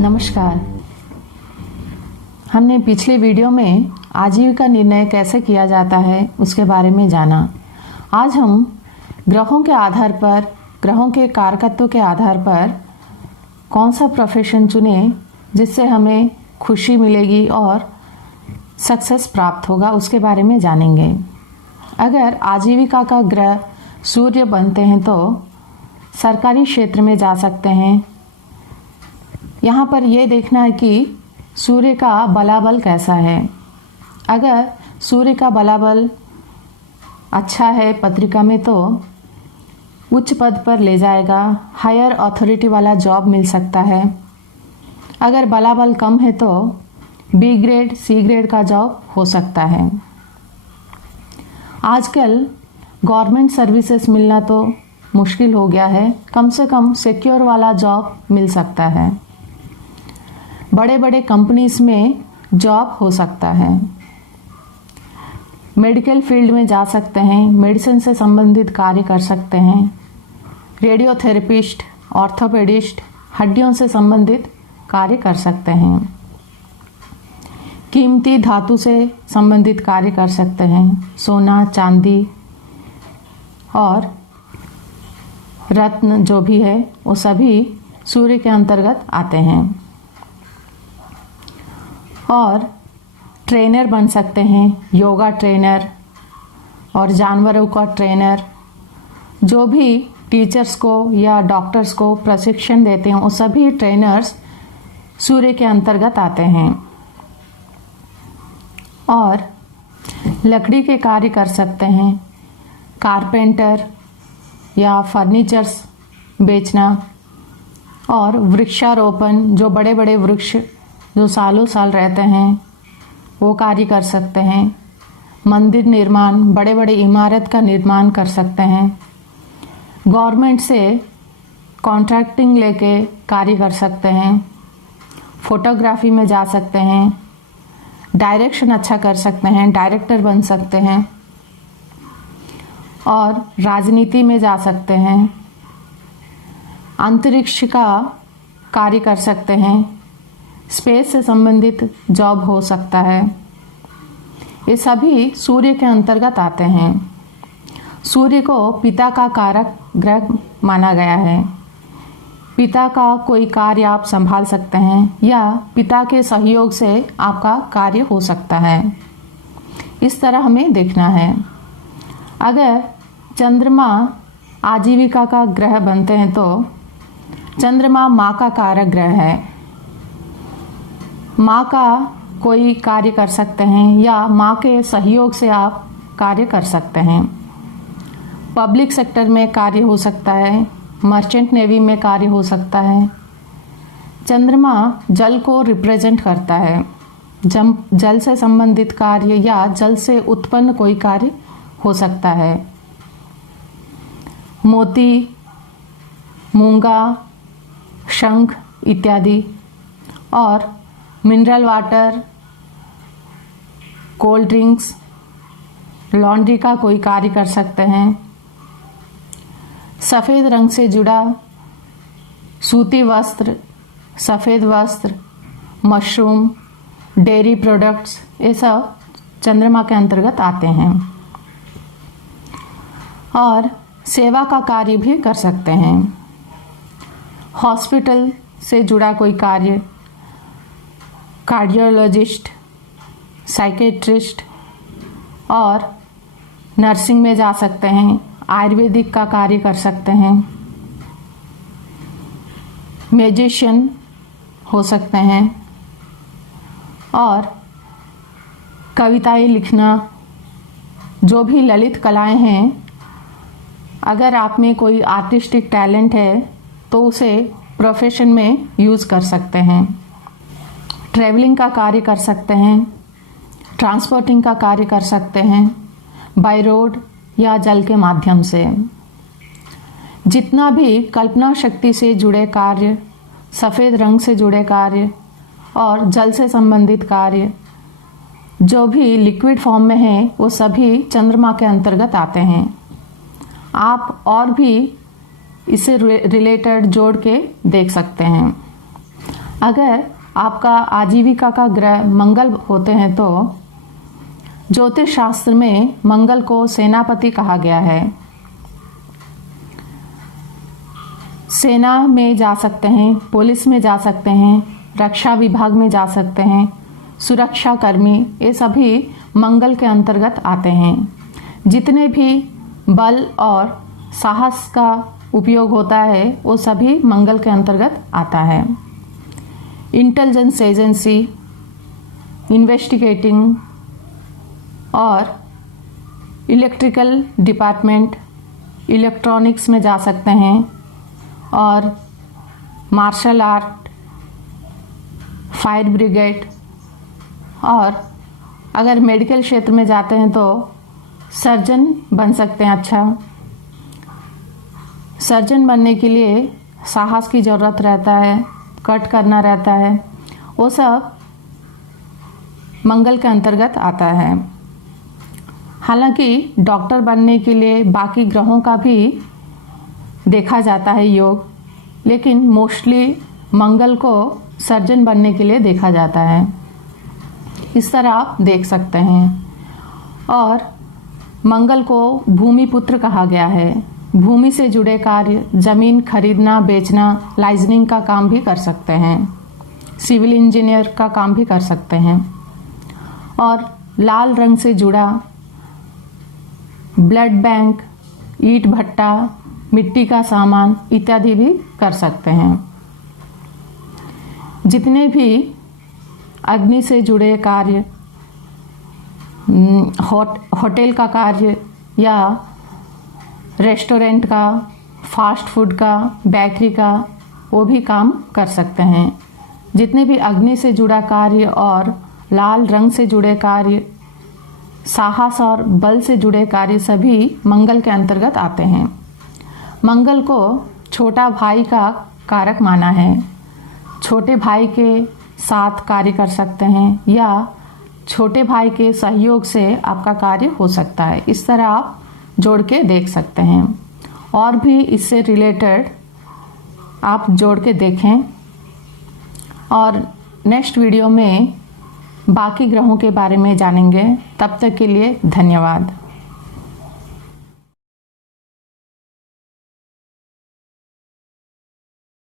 नमस्कार। हमने पिछले वीडियो में आजीविका निर्णय कैसे किया जाता है उसके बारे में जाना। आज हम ग्रहों के आधार पर, ग्रहों के कारकत्व के आधार पर कौन सा प्रोफेशन चुने जिससे हमें खुशी मिलेगी और सक्सेस प्राप्त होगा उसके बारे में जानेंगे। अगर आजीविका का ग्रह सूर्य बनते हैं तो सरकारी क्षेत्र में जा सकते हैं। यहाँ पर यह देखना है कि सूर्य का बलाबल कैसा है। अगर सूर्य का बलाबल अच्छा है पत्रिका में तो उच्च पद पर ले जाएगा, हायर अथॉरिटी वाला जॉब मिल सकता है। अगर बलाबल कम है तो बी ग्रेड, सी ग्रेड का जॉब हो सकता है। आजकल गवर्नमेंट सर्विसेज मिलना तो मुश्किल हो गया है, कम से कम सिक्योर वाला जॉब मिल सकता है। बड़े बड़े कंपनीज में जॉब हो सकता है। मेडिकल फील्ड में जा सकते हैं, मेडिसिन से संबंधित कार्य कर सकते हैं। रेडियोथेरेपिस्ट, ऑर्थोपेडिस्ट, हड्डियों से संबंधित कार्य कर सकते हैं। कीमती धातु से संबंधित कार्य कर सकते हैं। सोना, चांदी और रत्न जो भी है वो सभी सूर्य के अंतर्गत आते हैं। और ट्रेनर बन सकते हैं, योगा ट्रेनर और जानवरों का ट्रेनर। जो भी टीचर्स को या डॉक्टर्स को प्रशिक्षण देते हैं वो सभी ट्रेनर्स सूर्य के अंतर्गत आते हैं। और लकड़ी के कार्य कर सकते हैं, कारपेंटर या फर्नीचर्स बेचना। और वृक्षारोपण, जो बड़े बड़े वृक्ष जो सालों साल रहते हैं वो कार्य कर सकते हैं। मंदिर निर्माण, बड़े बड़े इमारत का निर्माण कर सकते हैं। गवर्नमेंट से कॉन्ट्रैक्टिंग लेके कार्य कर सकते हैं। फोटोग्राफी में जा सकते हैं। डायरेक्शन अच्छा कर सकते हैं, डायरेक्टर बन सकते हैं। और राजनीति में जा सकते हैं। अंतरिक्ष का कार्य कर सकते हैं। स्पेस से संबंधित जॉब हो सकता है। ये सभी सूर्य के अंतर्गत आते हैं। सूर्य को पिता का कारक ग्रह माना गया है। पिता का कोई कार्य आप संभाल सकते हैं या पिता के सहयोग से आपका कार्य हो सकता है। इस तरह हमें देखना है। अगर चंद्रमा आजीविका का ग्रह बनते हैं तो चंद्रमा माँ का कारक ग्रह है। माँ का कोई कार्य कर सकते हैं या माँ के सहयोग से आप कार्य कर सकते हैं। पब्लिक सेक्टर में कार्य हो सकता है, मर्चेंट नेवी में कार्य हो सकता है। चंद्रमा जल को रिप्रेजेंट करता है। जल से संबंधित कार्य या जल से उत्पन्न कोई कार्य हो सकता है। मोती, मूंगा, शंख इत्यादि। और mineral water, cold drinks, laundry का कोई कार्य कर सकते हैं। सफ़ेद रंग से जुड़ा सूती वस्त्र, सफ़ेद वस्त्र, मशरूम, डेयरी प्रोडक्ट्स, ये सब चंद्रमा के अंतर्गत आते हैं। और सेवा का कार्य भी कर सकते हैं। हॉस्पिटल से जुड़ा कोई कार्य, कार्डियोलॉजिस्ट, साइकेट्रिस्ट और नर्सिंग में जा सकते हैं। आयुर्वेदिक का कार्य कर सकते हैं। म्यूजिशियन हो सकते हैं। और कविताएं लिखना, जो भी ललित कलाएं हैं, अगर आप में कोई आर्टिस्टिक टैलेंट है तो उसे प्रोफेशन में यूज़ कर सकते हैं। ट्रैवलिंग का कार्य कर सकते हैं। ट्रांसपोर्टिंग का कार्य कर सकते हैं बाय रोड या जल के माध्यम से। जितना भी कल्पना शक्ति से जुड़े कार्य, सफ़ेद रंग से जुड़े कार्य और जल से संबंधित कार्य जो भी लिक्विड फॉर्म में है वो सभी चंद्रमा के अंतर्गत आते हैं। आप और भी इससे रिलेटेड जोड़ के देख सकते हैं। अगर आपका आजीविका का ग्रह मंगल होते हैं तो ज्योतिष शास्त्र में मंगल को सेनापति कहा गया है। सेना में जा सकते हैं, पुलिस में जा सकते हैं, रक्षा विभाग में जा सकते हैं, सुरक्षा कर्मी, ये सभी मंगल के अंतर्गत आते हैं। जितने भी बल और साहस का उपयोग होता है वो सभी मंगल के अंतर्गत आता है। इंटेलिजेंस एजेंसी, इन्वेस्टिगेटिंग और इलेक्ट्रिकल डिपार्टमेंट, इलेक्ट्रॉनिक्स में जा सकते हैं और मार्शल आर्ट, फायर ब्रिगेड, और अगर मेडिकल क्षेत्र में जाते हैं तो सर्जन बन सकते हैं। अच्छा, सर्जन बनने के लिए साहस की ज़रूरत रहता है, कट करना रहता है, वो सब मंगल के अंतर्गत आता है। हालांकि डॉक्टर बनने के लिए बाकी ग्रहों का भी देखा जाता है योग, लेकिन मोस्टली मंगल को सर्जन बनने के लिए देखा जाता है। इस तरह आप देख सकते हैं। और मंगल को भूमि पुत्र कहा गया है। भूमि से जुड़े कार्य, जमीन खरीदना बेचना, लाइजनिंग का काम भी कर सकते हैं, सिविल इंजीनियर का काम भी कर सकते हैं, और लाल रंग से जुड़ा ब्लड बैंक, ईंट भट्टा, मिट्टी का सामान इत्यादि भी कर सकते हैं। जितने भी अग्नि से जुड़े कार्य, होटल का कार्य या रेस्टोरेंट का, फास्ट फूड का, बेकरी का, वो भी काम कर सकते हैं। जितने भी अग्नि से जुड़ा कार्य और लाल रंग से जुड़े कार्य, साहस और बल से जुड़े कार्य सभी मंगल के अंतर्गत आते हैं। मंगल को छोटा भाई का कारक माना है। छोटे भाई के साथ कार्य कर सकते हैं या छोटे भाई के सहयोग से आपका कार्य हो सकता है। इस तरह आप जोड़ के देख सकते हैं। और भी इससे रिलेटेड आप जोड़ के देखें और नेक्स्ट वीडियो में बाकी ग्रहों के बारे में जानेंगे। तब तक के लिए धन्यवाद।